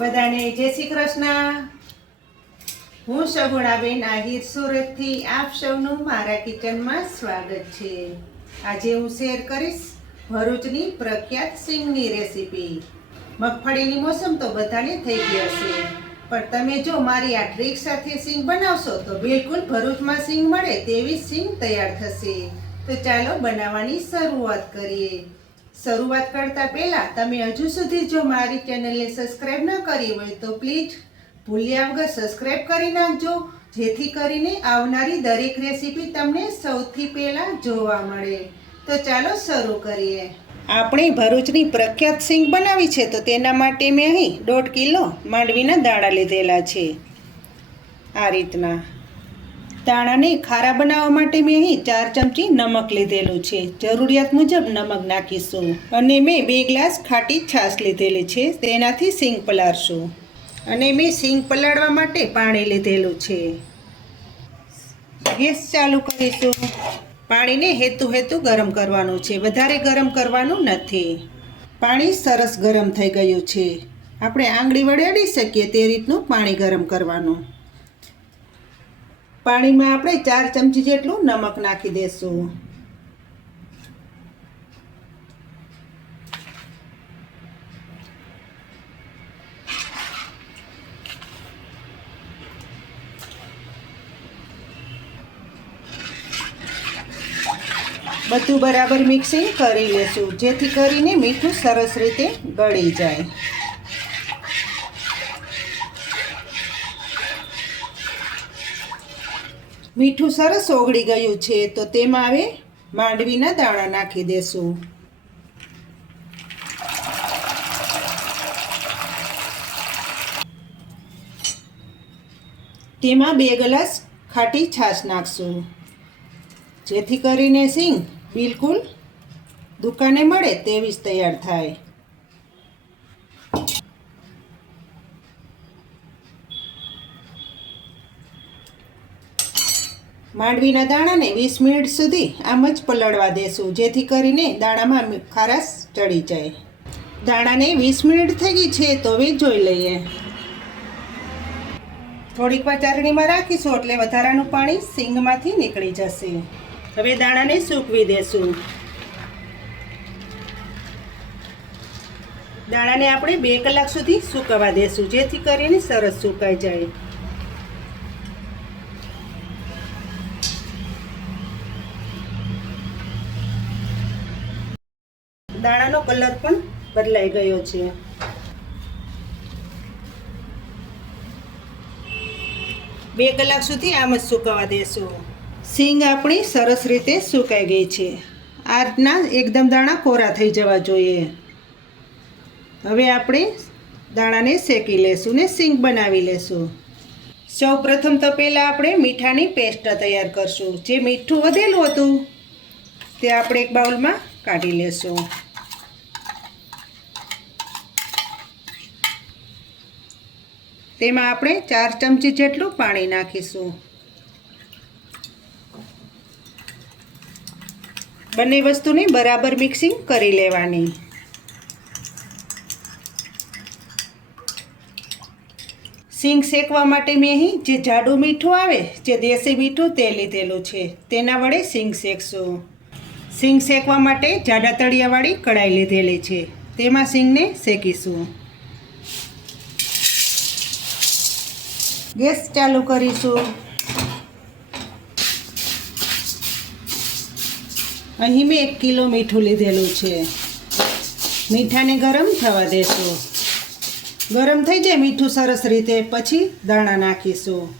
બધાને જય શ્રી કૃષ્ણ. હું સગુણાબેન આહિર સુરતથી આપ સૌનું મારા કિચનમાં સ્વાગત છે. આજે હું શેર કરીશ ભરૂચની પ્રખ્યાત સિંગની રેસીપી. મગફળીની મોસમ તો બધાને થઈ ગઈ હશે. પણ તમે જો મારી આ ટ્રીક સાથે સિંગ બનાવશો તો બિલકુલ ભરૂચમાં સિંગ મળે તેવી સિંગ તૈયાર થશે. તો ચાલો બનાવવાની શરૂઆત કરીએ. શરૂઆત કરતા પહેલા તમે હજુ સુધી જો મારી ચેનલને સબસ્ક્રાઈબ ન કરી હોય તો પ્લીઝ ભૂલ્યા વગર સબસ્ક્રાઈબ કરી નાખજો, જેથી કરીને આવનારી દરેક રેસીપી તમને સૌથી પહેલા જોવા મળે. તો ચાલો શરૂ કરીએ. આપણે ભરૂચની પ્રખ્યાત સિંગ બનાવી છે, તો તેના માટે મેં અહીં દોઢ કિલો માંડવીના દાણા લીધેલા છે. આ રીતના. દાણાને ખારા બનાવવા માટે મેં અહીં ચાર ચમચી નમક લીધેલું છે. જરૂરિયાત મુજબ નમક નાખીશું અને મેં બે ગ્લાસ ખાટી છાશ લીધેલી છે, તેનાથી સિંગ પલાળશું. અને મેં સિંગ પલાળવા માટે પાણી લીધેલું છે. ગેસ ચાલુ કરીશું. પાણીને હેતુ હેતુ ગરમ કરવાનું છે. વધારે ગરમ કરવાનું નથી. પાણી સરસ ગરમ થઈ ગયું છે. આપણે આંગળી વડે અડી શકીએ તે રીતનું પાણી ગરમ કરવાનું. પાણીમાં આપણે ચાર ચમચી જેટલું નમક નાખી દેશું. બધું બરાબર મિક્સિંગ કરી લેશું, જેથી કરીને મીઠું સરસ રીતે ગળી જાય. મીઠું સરસ ઓગળી ગયું છે, તો તેમાં હવે માંડવીના દાણા નાખી દેશું. તેમાં બે ગ્લાસ ખાટી છાશ નાખશું. જેથી કરીને સિંગ બિલકુલ દુકાને મળે તેવી જ તૈયાર થાય. માંડવીના દાણાને વીસ મિનિટ સુધી આમ જ પલળવા દેશું, જેથી કરીને દાણામાં ખારાશ ચડી જાય. દાણાને વીસ મિનિટ થઈ ગઈ છે તો હવે જોઈ લઈએ. થોડીક વાર ચારણીમાં રાખીશું એટલે વધારાનું પાણી સિંગમાંથી નીકળી જશે. હવે દાણાને સૂકવી દેશું. દાણાને આપણે બે કલાક સુધી સૂકવવા દેશું, જેથી કરીને સરસ સુકાઈ જાય. દાણાનો કલર પણ બદલાઈ ગયો છે. બે કલાક સુધી આમ જ સુકવવા દેશું. સિંગ આપણી સરસ રીતે સુકાઈ ગઈ છે. આ રીતના એકદમ દાણા કોરા થઈ જવા જોઈએ. હવે આપણે દાણાને શેકી લેશું ને સિંગ બનાવી લેશું. સૌ પ્રથમ તો પહેલાં આપણે મીઠાની પેસ્ટ તૈયાર કરશું. જે મીઠું વધેલું હતું તે આપણે એક બાઉલમાં કાઢી લેશું. તેમાં આપણે ચાર ચમચી જેટલું પાણી નાખીશું. બંને વસ્તુની બરાબર મિક્સિંગ કરી લેવાની. સિંગ શેકવા માટે મેં અહીં જે જાડું મીઠું આવે, જે દેશી મીઠું તે લીધેલું છે, તેના વડે સિંગ શેકશું. સિંગ શેકવા માટે જાડા તળિયાવાળી કઢાઈ લીધેલી છે, તેમાં સિંગને શેકીશું. ગેસ ચાલુ કરીશું. અહીં મેં એક કિલો મીઠું લીધેલું છે. મીઠાને ગરમ થવા દેશું. ગરમ થઈ જાય મીઠું સરસ રીતે, પછી દાણા નાખીશું.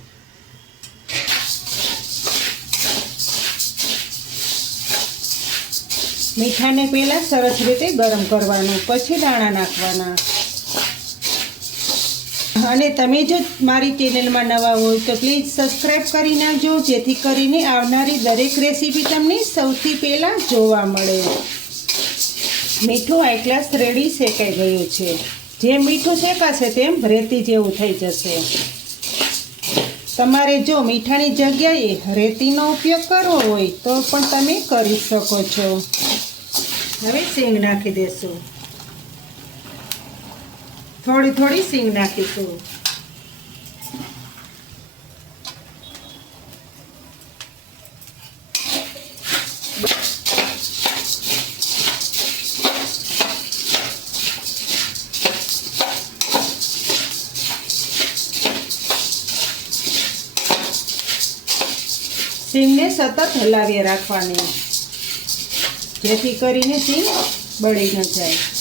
મીઠાને પહેલાં સરસ રીતે ગરમ કરવાનું, પછી દાણા નાખવાના. અને તમે જો મારી ચેનલમાં નવા હોય તો પ્લીઝ સબસ્ક્રાઈબ કરી નાખજો, જેથી કરીને આવનારી દરેક રેસીપી તમને સૌથી પહેલાં જોવા મળે. મીઠું હાઈ ગ્લાસ રેડી શેકાઈ ગયું છે. જેમ મીઠું શેકાશે તેમ રેતી જેવું થઈ જશે. તમારે જો મીઠાની જગ્યાએ રેતીનો ઉપયોગ કરવો હોય તો પણ તમે કરી શકો છો. હવે સિંગ નાખી દેશું. થોડી થોડી સિંગ નાખીશું. સિંગને સતત હલાવી રાખવાની. જેથી કરીને સિંગ બળી ન જાય.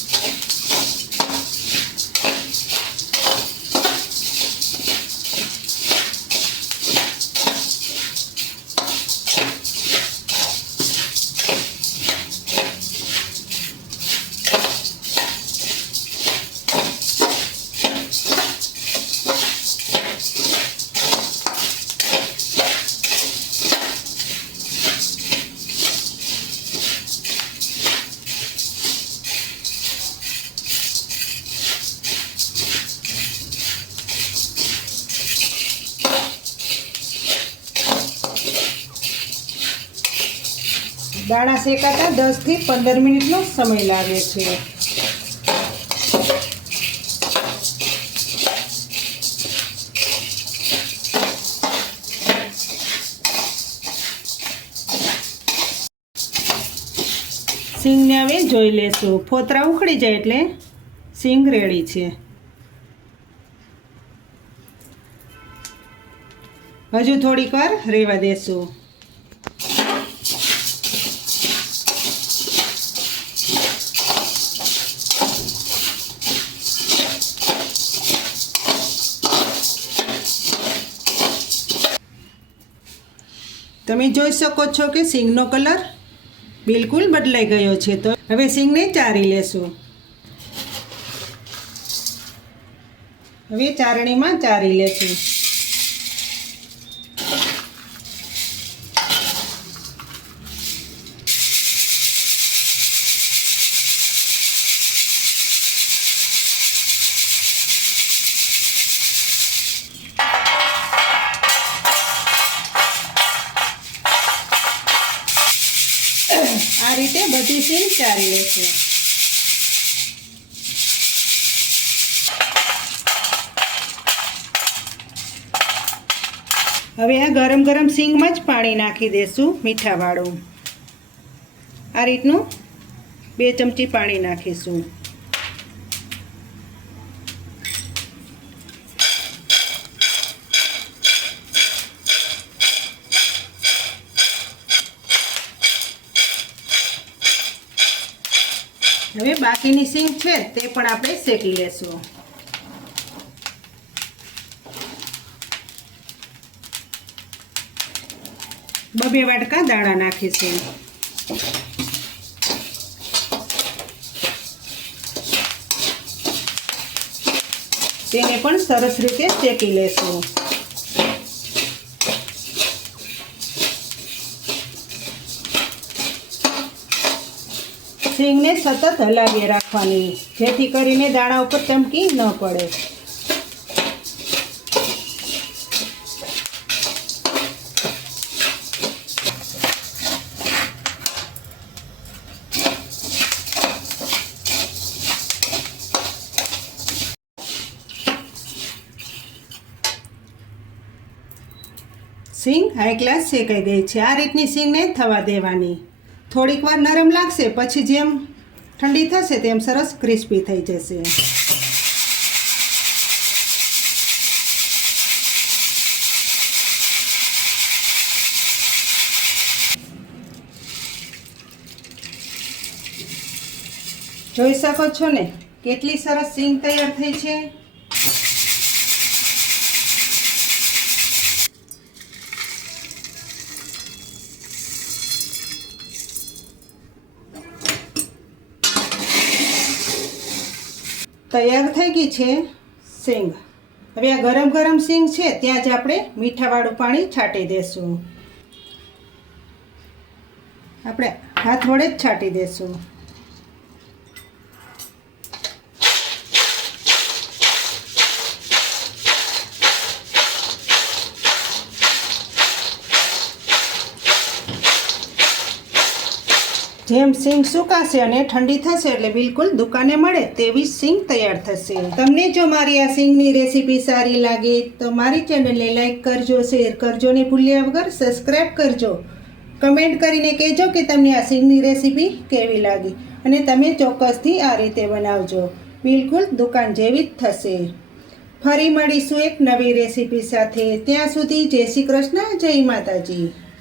દાણા શેકાતા દસથી પંદર મિનિટનો સમય લાગે છે. સિંગને હવે જોઈ લેશું. ફોતરા ઉખડી જાય એટલે સિંગ રેડી છે. હજુ થોડીક વાર રહેવા દેશું. તમે જોઈ શકો છો કે સિંગનો કલર બિલકુલ બદલાઈ ગયો છે. તો હવે સિંગને ચારી લેશું. હવે ચારણીમાં ચારી લેશું. હવે આ ગરમ ગરમ સિંગમાં જ પાણી નાખી દેશું મીઠાવાળું. આ રીતનું બે ચમચી પાણી નાખીશું. હવે બાકીની સિંગ છે તે પણ આપણે શેકી લેશું. બબે વાટકા દાણા નાખીશું તેને પણ સરસ રીતે શેકી લેશું. સિંગને સતત હલાવી રાખવાની, જેથી કરીને દાણા ઉપર ચમકી ન પડે. સિંગ હાઈ ક્લાસ શેકાઈ ગઈ છે. આ રીતની સિંગને થવા દેવાની. થોડીક વાર નરમ લાગશે, પછી જેમ ઠંડી થશે તેમ સરસ ક્રિસ્પી થઈ જશે. જોઈ શકો છો ને, કેટલી સરસ સિંગ તૈયાર થઈ છે. તૈયાર થઈ ગઈ છે સિંગ. હવે આ ગરમ ગરમ સિંગ છે, ત્યાં જ આપણે મીઠાવાળું પાણી છાંટી દેશું. આપણે હાથ વડે જ છાંટી દેશું. જેમ સિંગ સુકાશે અને ઠંડી થશે એટલે બિલકુલ દુકાને મળે તેવી સિંગ તૈયાર થશે. તમને જો મારી આ સિંગની રેસીપી સારી લાગે તો મારી ચેનલને લાઇક કરજો, શેર કરજો ને ભૂલ્યા વગર સબસ્ક્રાઈબ કરજો. કમેન્ટ કરીને કહેજો કે તમને આ સિંગની રેસીપી કેવી લાગી અને તમે ચોક્કસથી આ રીતે બનાવજો. બિલકુલ દુકાન જેવી જ થશે. ફરી મળીશું એક નવી રેસીપી સાથે. ત્યાં સુધી જય શ્રી કૃષ્ણ, જય માતાજી.